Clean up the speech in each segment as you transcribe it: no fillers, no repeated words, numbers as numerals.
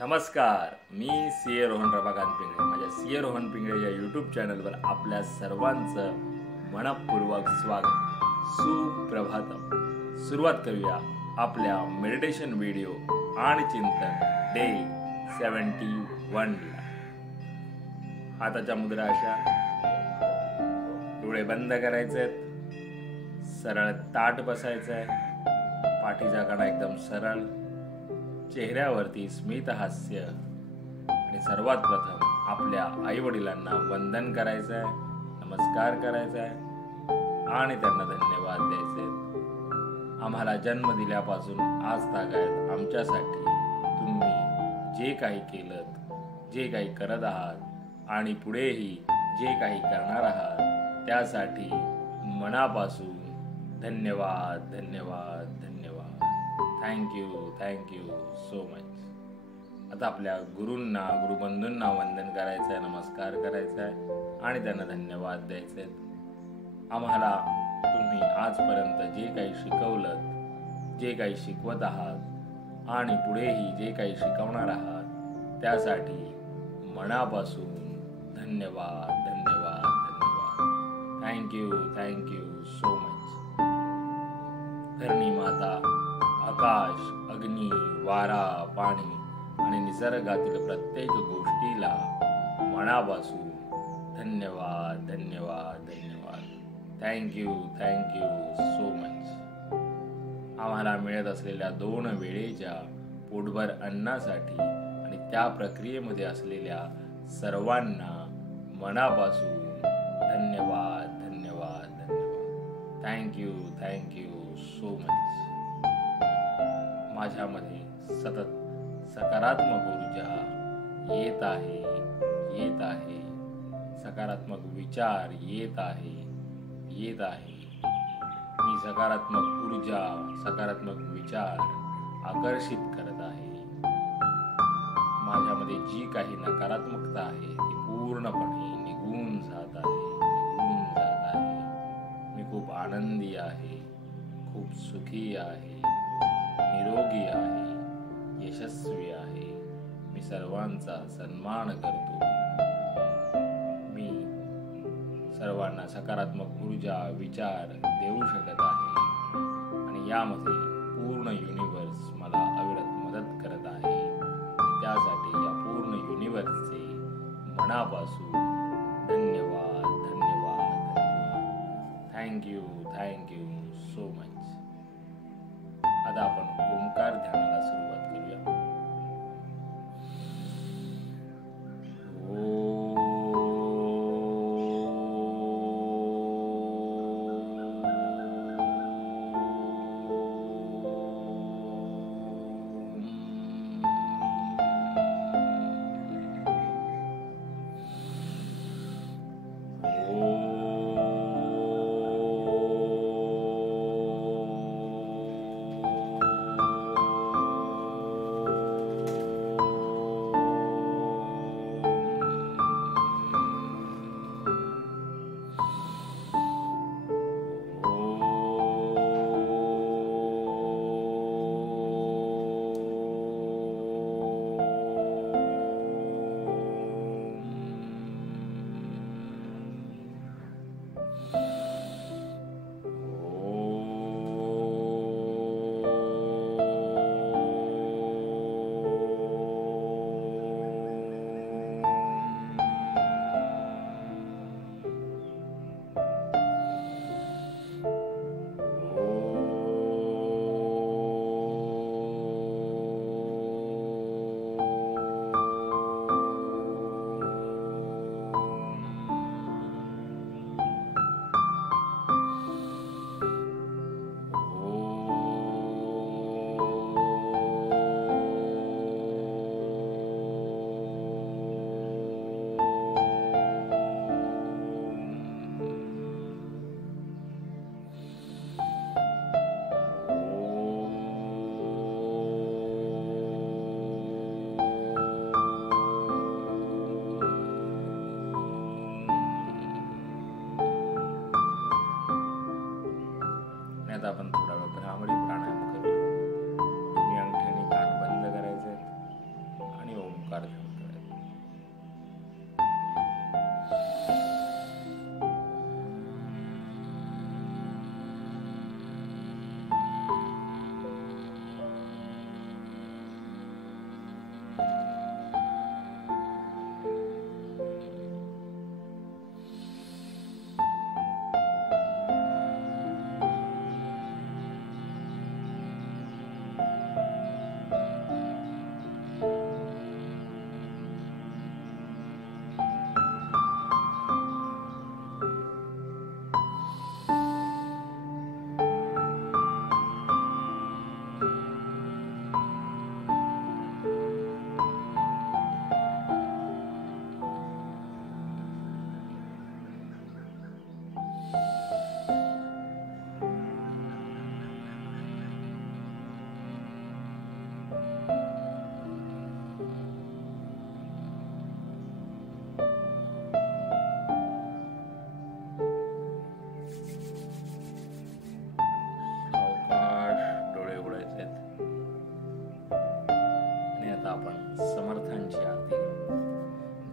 नमस्कार, मी सीए रोहन रमाकांत पिंगळे. माझ्या सीए रोहन पिंगळे या यूट्यूब चॅनलवर आपल्या सर्वांचं मनपूर्वक स्वागत. सुप्रभातम. सुरुवात करूया आपल्या मेडिटेशन व्हिडिओ आणि चिंतन डे 71 ला. हाताच्या मुद्रा अशा, डोळे बंद करायचे, सरळ ताट बसायचंय, पाठीचा कणा एकदम सरळ, चेहऱ्यावरती स्मित हास्य आणि सर्वात प्रथम आपल्या आई-वडिलांना वंदन करायचंय, नमस्कार करायचाय आणि त्यांना धन्यवाद द्यायचे. आम्हाला जन्म दिल्यापासून आज तागायत आमच्यासाठी तुम्ही जे काही केलं, जे काही करत आहात आणि पुढेही जे काही करणार आहात त्यासाठी मनापासून धन्यवाद धन्यवाद धन्यवाद. Thank you so much. आता आपल्या गुरूंना, गुरुबंधूंना वंदन करायचं आहे, नमस्कार करायचा आहे आणि त्यांना धन्यवाद द्यायचे. आम्हाला तुम्ही आजपर्यंत जे काही शिकवलं, जे काही शिकवत आहात आणि पुढेही जे काही शिकवणार आहात त्यासाठी मनापासून धन्यवाद धन्यवाद धन्यवाद. Thank you so much. धरणी माता, आकाश, अग्नी, वारा, पाणी आणि निसर्गातील प्रत्येक गोष्टीला मनापासून धन्यवाद धन्यवाद धन्यवाद. Thank you so much. आम्हाला मिळत असलेल्या 2 वेळेच्या पोटभर अन्नासाठी आणि त्या प्रक्रियेमध्ये असलेल्या सर्वांना मनापासून धन्यवाद धन्यवाद धन्यवाद. Thank you so much. माझ्यामध्ये सतत सकारात्मक ऊर्जा येत आहे. सकारात्मक विचार येत आहे. मी सकारात्मक ऊर्जा, सकारात्मक विचार आकर्षित करत आहे. माझ्यामध्ये जी काही नकारात्मकता आहे ती पूर्णपणे निघून जात आहे. मी खूप आनंदी आहे, खूप सुखी आहे, निरोगी आहे, यशस्वी आहे. मी सर्वांचा सन्मान करतो. मी सर्वांना सकारात्मक ऊर्जा, विचार देऊ शकत आहे आणि यामध्ये पूर्ण युनिवर्स मला अविरत मदत करत आहे. आणि त्यासाठी या पूर्ण युनिवर्सचे मनापासून धन्यवाद धन्यवाद धन्यवाद. Thank you so much. आता आपण ओंकार ध्यानाला सुरुवात करूया. सावकार ध्यान करायचं.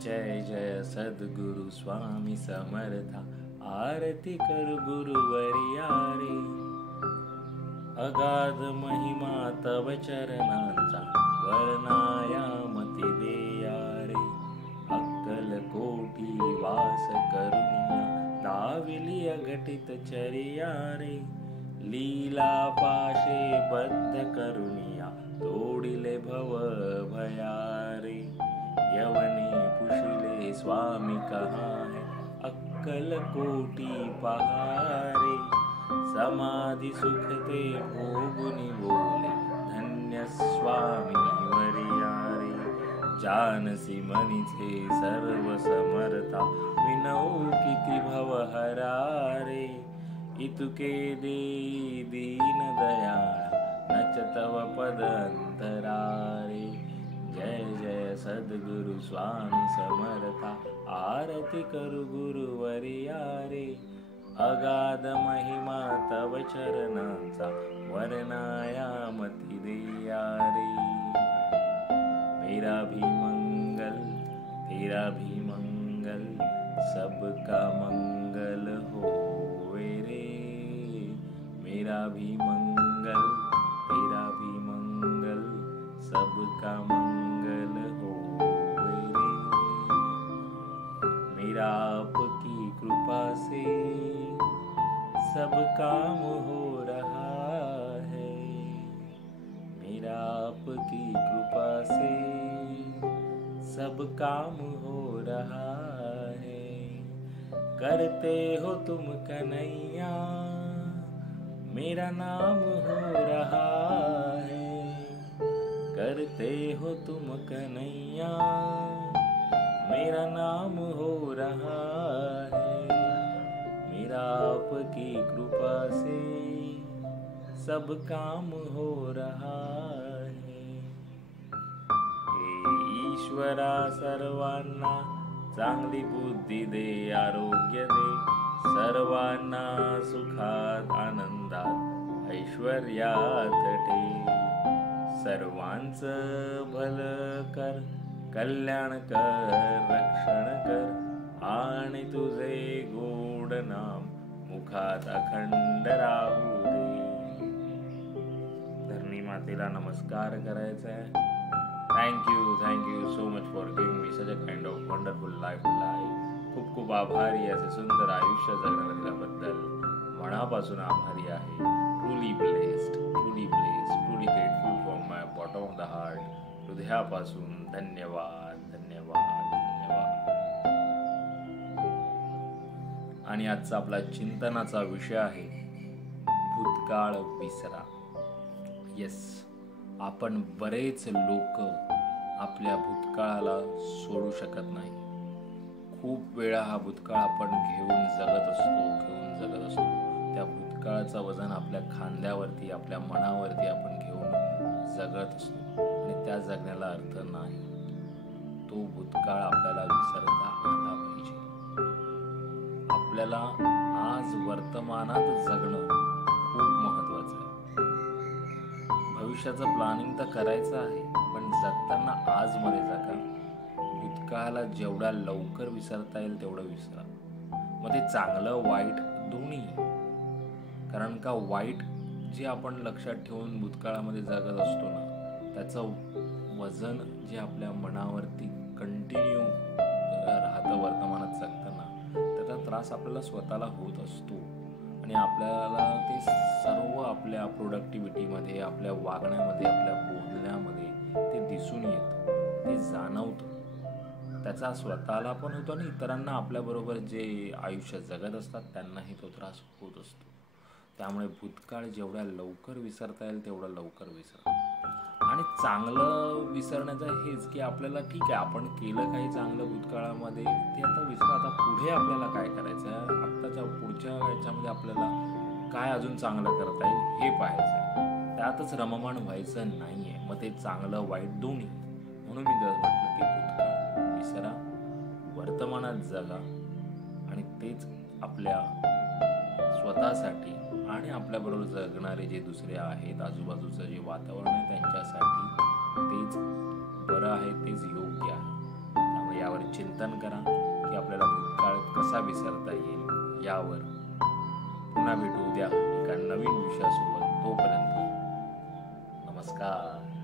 जय जय सद्गुरु स्वामी समर्था, आरती कर गुरुवर्या रे. अगाध महिमा तव चरणांचा, वर्णायामती देया रे. अक्कल कोटी वास करुनिया, दाविली अघटित चर्या रे. लीला पाशे बद्ध करुनिया, तोडिले भव भया रे. यवनी पुशिले स्वामी कहा है, अक्कल कोटी पहारे. समाधि सुख ते भोगुनी बोले, धन्य स्वामी वर्या रे. जानसी मनीचे सर्व समर्था, विनऊ किती भव हरा रे. इतुके दे दीन दयाळा, नच तव पद अंतरा रे. जय जय सद्गुरु स्वामी समर्था, आरती करू गुरुवर्या रे. अगाध महिमा तव चरणांचा, वर्णायामती देया रे. मेरा भी मंगल तेरा भी मंगल, सबका मंगल होवे रे. मेरा भी मंगल तेरा भी मंगल, सबका मंगल होवे रे. मेरा आपकी कृपा से सब काम हो रहा है. मेरा आपकी कृपा से सब काम हो रहा है. करते हो तुम कन्हैया, मेरा नाम हो रहा है. करते हो तुम कन्हैया, मेरा नाम हो रहा है. मेरा आपकी कृपा से सब काम हो रहा है. हे ईश्वरा सर्वांना चांगली बुद्धी दे, आरोग्य दे. सर्वांना सुखात आनंदात ऐश्वर्यात ठेव. सर्वांचं भलं कर, कल्याण कर, रक्षण कर. आणि तुझे गोड नाम मुखात अखंड राहू दे. धरणी मातेला नमस्कार करायचा आहे. Thank you so much for giving me such a kind of wonderful life. खूप खूप आभारी, असे सुंदर आयुष्य जगण्याला दिल्याबद्दल मनापासून आभारी आहे. Truly blessed, truly grateful from my bottom of the heart. हृदयापासून धन्यवाद धन्यवाद धन्यवाद. आणि आजचा आपला चिंतनाचा विषय आहे भूतकाळ विसरा. येस, आपण बरेच लोक आपल्या भूतकाळाला सोडू शकत नाही. खूप वेळा हा भूतकाळ आपण घेऊन जगत असतो. त्या भूतकाळाचं वजन आपल्या खांद्यावरती, आपल्या मनावरती आपण घेऊन जगत असतो आणि त्या जगण्याला अर्थ नाही. तो भूतकाळ आपल्याला विसरता आला पाहिजे. आपल्याला आज वर्तमानात जगणं खूप महत्वाचं आहे. भविष्याचं प्लॅनिंग तर करायचं आहे, पण पण जगताना आजमध्ये जगा. भूतकाळाला जेवढ्या लवकर विसरता येईल तेवढं विसरा. मग ते चांगलं वाईट दोन्ही. कारण का वाईट जे आपण लक्षात ठेवून भूतकाळामध्ये जगत असतो ना, त्याचं वजन जे आपल्या मनावरती कंटिन्यू राहतं वर्तमानात जगताना, त्याचा त्रास आपल्याला स्वतःला होत असतो. आणि आपल्याला ते सर्व आपल्या प्रोडक्टिव्हिटीमध्ये, आपल्या वागण्यामध्ये, आपल्या बोलण्यामध्ये ते दिसून येतं, ते जाणवतं. त्याचा स्वतःला पण होतो आणि इतरांना आपल्याबरोबर जे आयुष्य जगत असतात त्यांनाही तो त्रास होत असतो. त्यामुळे भूतकाळ जेवढ्या लवकर विसरता येईल तेवढं लवकर विसरा. आणि चांगलं विसरण्याचं हेच की आपल्याला ठीक आहे, आपण केलं काही चांगलं भूतकाळामध्ये, ते आता विसरा. आता पुढे आपल्याला काय करायचं आहे, आत्ताच्या पुढच्या याच्यामध्ये आपल्याला काय अजून चांगलं करता येईल हे पाहायचं आहे. त्यातच रममाण व्हायचं नाही आहे. मग ते चांगलं वाईट दोन्ही. म्हणून मी जर म्हटलं की भूतकाळ विसरा, वर्तमानात जगा आणि तेच आपल्या स्वतःसाठी आणि आपल्याबरोबर जगणारे जे दुसरे आहेत, आजूबाजूचं जे वातावरण आहे त्यांच्यासाठी तेच बरं आहे, तेच योग्य आहे. त्यामुळे यावर चिंतन करा की आपल्याला भूतकाळ कसा विसरता येईल यावर. पुन्हा भेटू उद्या एका नवीन विषयासोबत. तोपर्यंत नमस्कार.